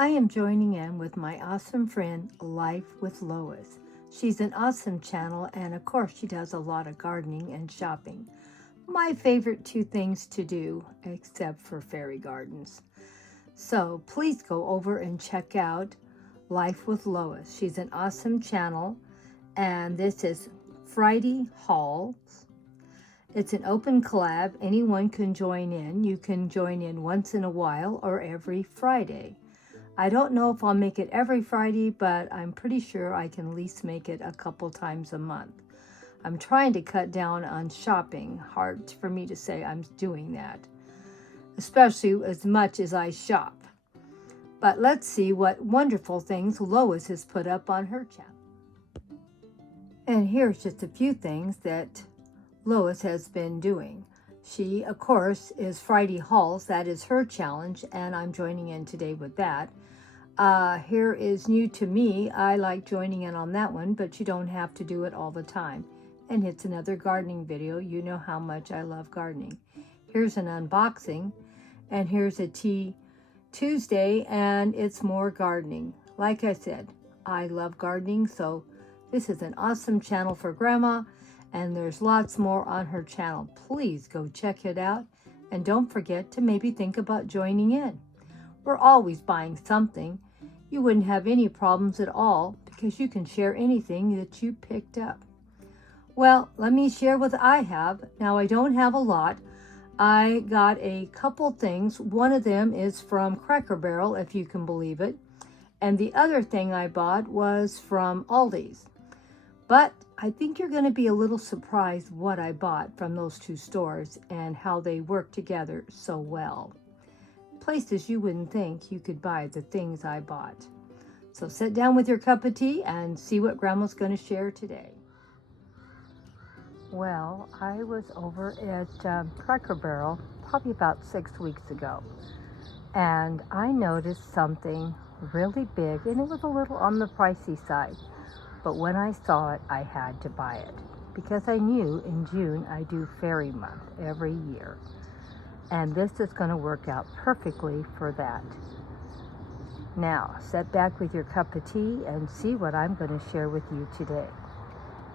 I am joining in with my awesome friend, Life with Lois. She's an awesome channel, and of course, she does a lot of gardening and shopping. My favorite two things to do, except for fairy gardens. So please go over and check out Life with Lois. She's an awesome channel, and this is Friday hauls. It's an open collab. Anyone can join in. You can join in once in a while or every Friday. I don't know if I'll make it every Friday, but I'm pretty sure I can at least make it a couple times a month. I'm trying to cut down on shopping. Hard for me to say I'm doing that, especially as much as I shop. But let's see what wonderful things Lois has put up on her channel. And here's just a few things that Lois has been doing. She, of course, is Friday hauls. That is her challenge, and I'm joining in today with that. Here is new to me. I like joining in on that one, but you don't have to do it all the time. And it's another gardening video. You know how much I love gardening. Here's an unboxing, and here's a Tea Tuesday, and it's more gardening. Like I said, I love gardening, so this is an awesome channel for Grandma, and there's lots more on her channel. Please go check it out, and don't forget to maybe think about joining in. We're always buying something. You wouldn't have any problems at all because you can share anything that you picked up. Well, let me share what I have. Now, I don't have a lot. I got a couple things. One of them is from Cracker Barrel, if you can believe it. And the other thing I bought was from Aldi's. But I think you're going to be a little surprised what I bought from those two stores and how they work together so well. Places you wouldn't think you could buy the things I bought. So sit down with your cup of tea and see what Grandma's going to share today. Well, I was over at Cracker Barrel probably about 6 weeks ago, and I noticed something really big, and it was a little on the pricey side. But when I saw it, I had to buy it because I knew in June I do Fairy Month every year. And this is going to work out perfectly for that. Now, sit back with your cup of tea and see what I'm going to share with you today.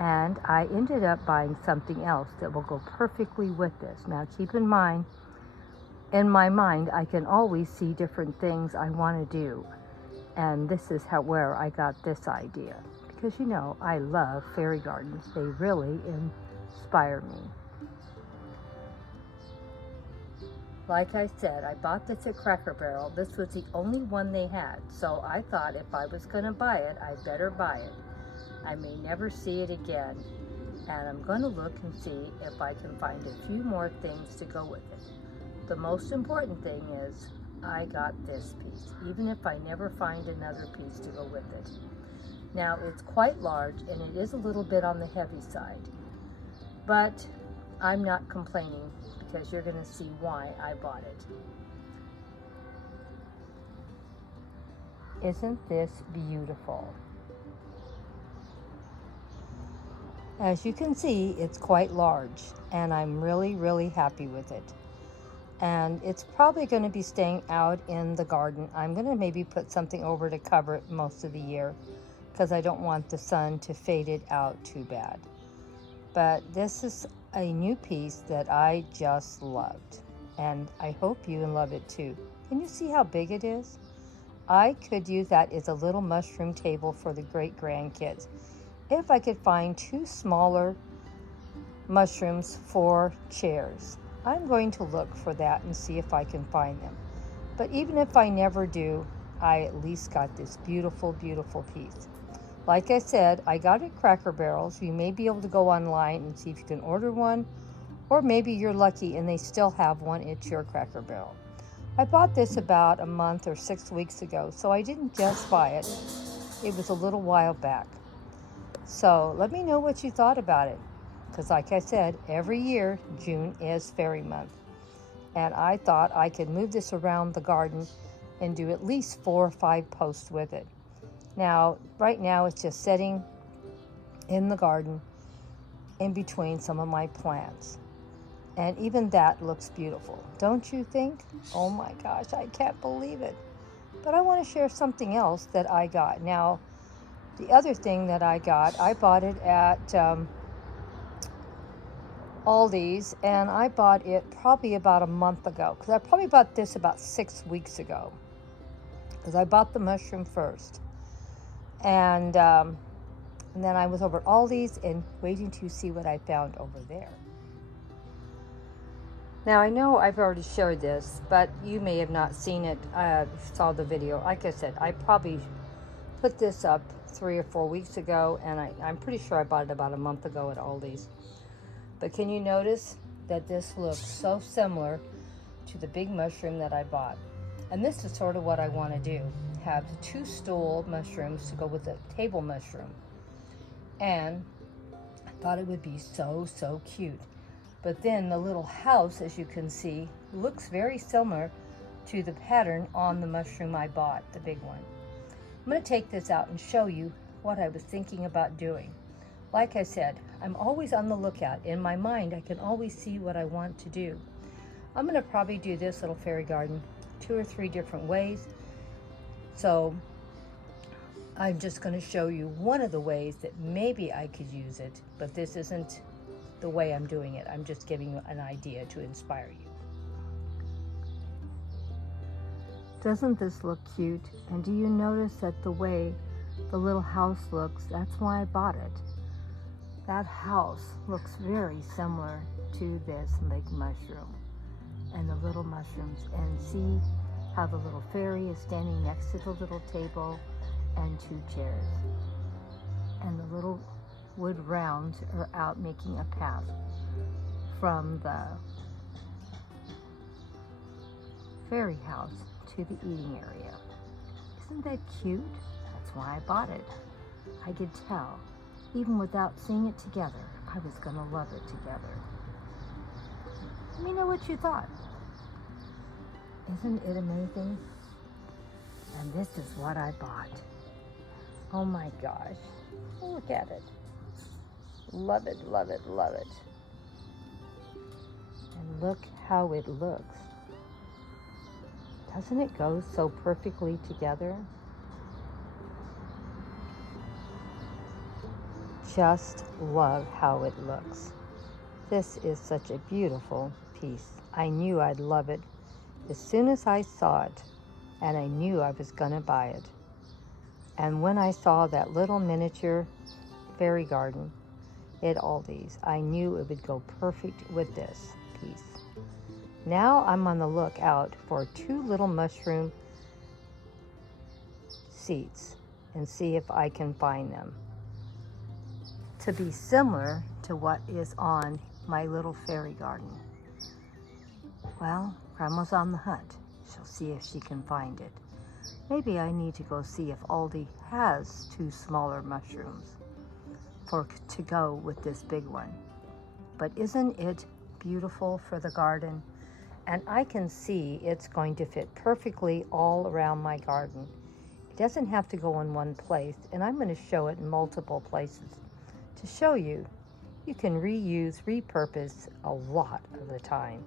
And I ended up buying something else that will go perfectly with this. Now, keep in mind, in my mind, I can always see different things I want to do. And this is where I got this idea. Because, you know, I love fairy gardens. They really inspire me. Like I said, I bought this at Cracker Barrel. This was the only one they had. So I thought if I was going to buy it, I'd better buy it. I may never see it again. And I'm going to look and see if I can find a few more things to go with it. The most important thing is I got this piece, even if I never find another piece to go with it. Now, it's quite large, and it is a little bit on the heavy side. But I'm not complaining because you're going to see why I bought it. Isn't this beautiful? As you can see, it's quite large, and I'm really, really happy with it. And it's probably going to be staying out in the garden. I'm going to maybe put something over to cover it most of the year because I don't want the sun to fade it out too bad. But this is a new piece that I just loved, and I hope you love it too. Can you see how big it is? I could use that as a little mushroom table for the great-grandkids. If I could find 2 smaller mushrooms for chairs. I'm going to look for that and see if I can find them. But even if I never do, I at least got this beautiful, beautiful piece. Like I said, I got it at Cracker Barrel, so you may be able to go online and see if you can order one, or maybe you're lucky and they still have one at your Cracker Barrel. I bought this about a month or 6 weeks ago, so I didn't just buy it. It was a little while back. So let me know what you thought about it, because like I said, every year June is Fairy Month, and I thought I could move this around the garden and do at least 4 or 5 posts with it. Now, right now it's just sitting in the garden in between some of my plants. And even that looks beautiful, don't you think? Oh my gosh, I can't believe it. But I want to share something else that I got. Now, the other thing that I got, I bought it at Aldi's, and I bought it probably about a month ago, because I probably bought this about 6 weeks ago, because I bought the mushroom first. And then I was over at Aldi's and waiting to see what I found over there. Now, I know I've already shared this, but you may have not seen it, saw the video. Like I said, I probably put this up 3 or 4 weeks ago, and I'm pretty sure I bought it about a month ago at Aldi's. But can you notice that this looks so similar to the big mushroom that I bought? And this is sort of what I want to do. Have 2 stool mushrooms to go with the table mushroom. And I thought it would be so, so cute. But then the little house, as you can see, looks very similar to the pattern on the mushroom I bought, the big one. I'm going to take this out and show you what I was thinking about doing. Like I said, I'm always on the lookout. In my mind, I can always see what I want to do. I'm going to probably do this little fairy garden 2 or 3 different ways. So I'm just going to show you one of the ways that maybe I could use it, but this isn't the way I'm doing it. I'm just giving you an idea to inspire you. Doesn't this look cute? And do you notice that the way the little house looks, that's why I bought it. That house looks very similar to this big mushroom and the little mushrooms. And see how the little fairy is standing next to the little table and 2 chairs. And the little wood rounds are out making a path from the fairy house to the eating area. Isn't that cute? That's why I bought it. I could tell, even without seeing it together, I was going to love it together. Let me know what you thought. Isn't it amazing? And this is what I bought. Oh my gosh. Look at it. Love it, love it, love it. And look how it looks. Doesn't it go so perfectly together? Just love how it looks. This is such a beautiful piece. I knew I'd love it as soon as I saw it, and I knew I was going to buy it. And when I saw that little miniature fairy garden at Aldi's, I knew it would go perfect with this piece. Now I'm on the lookout for 2 little mushroom seats and see if I can find them to be similar to what is on my little fairy garden. Well, Grandma's on the hunt. She'll see if she can find it. Maybe I need to go see if Aldi has 2 smaller mushrooms to go with this big one. But isn't it beautiful for the garden? And I can see it's going to fit perfectly all around my garden. It doesn't have to go in one place, and I'm going to show it in multiple places to show you can reuse, repurpose a lot of the time.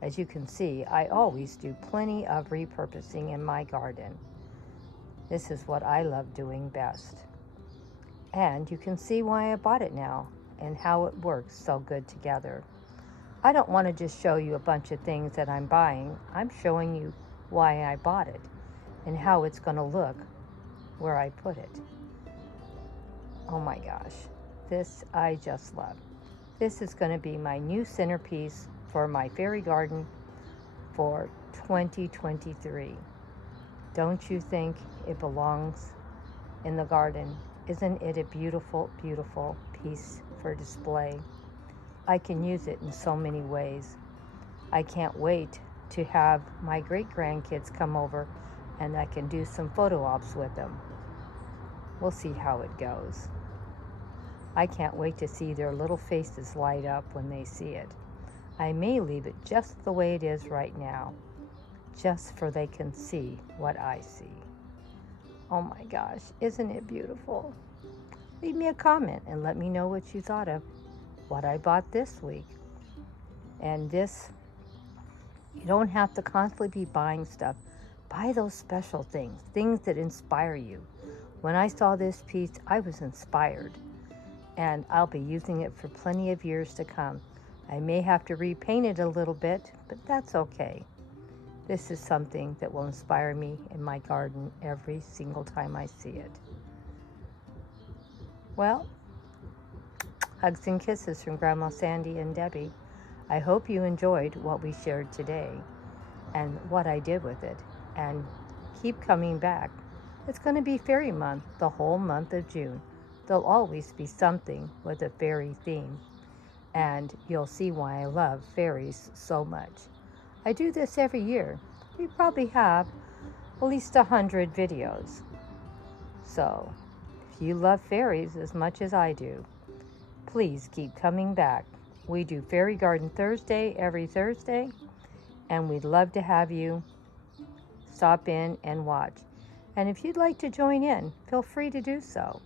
As you can see, I always do plenty of repurposing in my garden. This is what I love doing best. And you can see why I bought it now and how it works so good together. I don't want to just show you a bunch of things that I'm buying. I'm showing you why I bought it and how it's going to look where I put it. Oh my gosh, this I just love. This is going to be my new centerpiece for my fairy garden for 2023. Don't you think it belongs in the garden? Isn't it a beautiful, beautiful piece for display? I can use it in so many ways. I can't wait to have my great-grandkids come over and I can do some photo ops with them. We'll see how it goes. I can't wait to see their little faces light up when they see it. I may leave it just the way it is right now, just for they can see what I see. Oh my gosh, isn't it beautiful? Leave me a comment and let me know what you thought of what I bought this week. And this, you don't have to constantly be buying stuff, Buy those special things, things that inspire you. When I saw this piece, I was inspired, and I'll be using it for plenty of years to come. I may have to repaint it a little bit, but that's okay. This is something that will inspire me in my garden every single time I see it. Well, hugs and kisses from Grandma Sandy and Debbie. I hope you enjoyed what we shared today and what I did with it. And keep coming back. It's going to be fairy month, the whole month of June. There'll always be something with a fairy theme. And you'll see why I love fairies so much. I do this every year. We probably have at least 100 videos. So, if you love fairies as much as I do, please keep coming back. We do Fairy Garden Thursday every Thursday, and we'd love to have you stop in and watch. And if you'd like to join in, feel free to do so.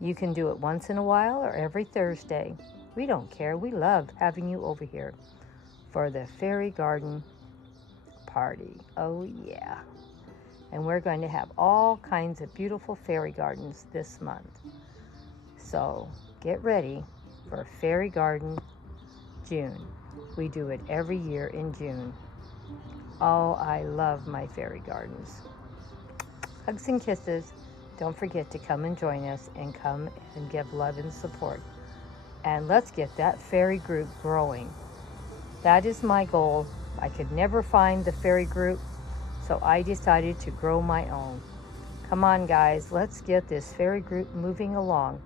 You can do it once in a while or every Thursday. We don't care. We love having you over here for the Fairy Garden Party. Oh yeah. And we're going to have all kinds of beautiful fairy gardens this month. So get ready for Fairy Garden June. We do it every year in June. Oh, I love my fairy gardens. Hugs and kisses. Don't forget to come and join us and come and give love and support. And let's get that fairy group growing. That is my goal. I could never find the fairy group, so I decided to grow my own. Come on, guys, let's get this fairy group moving along.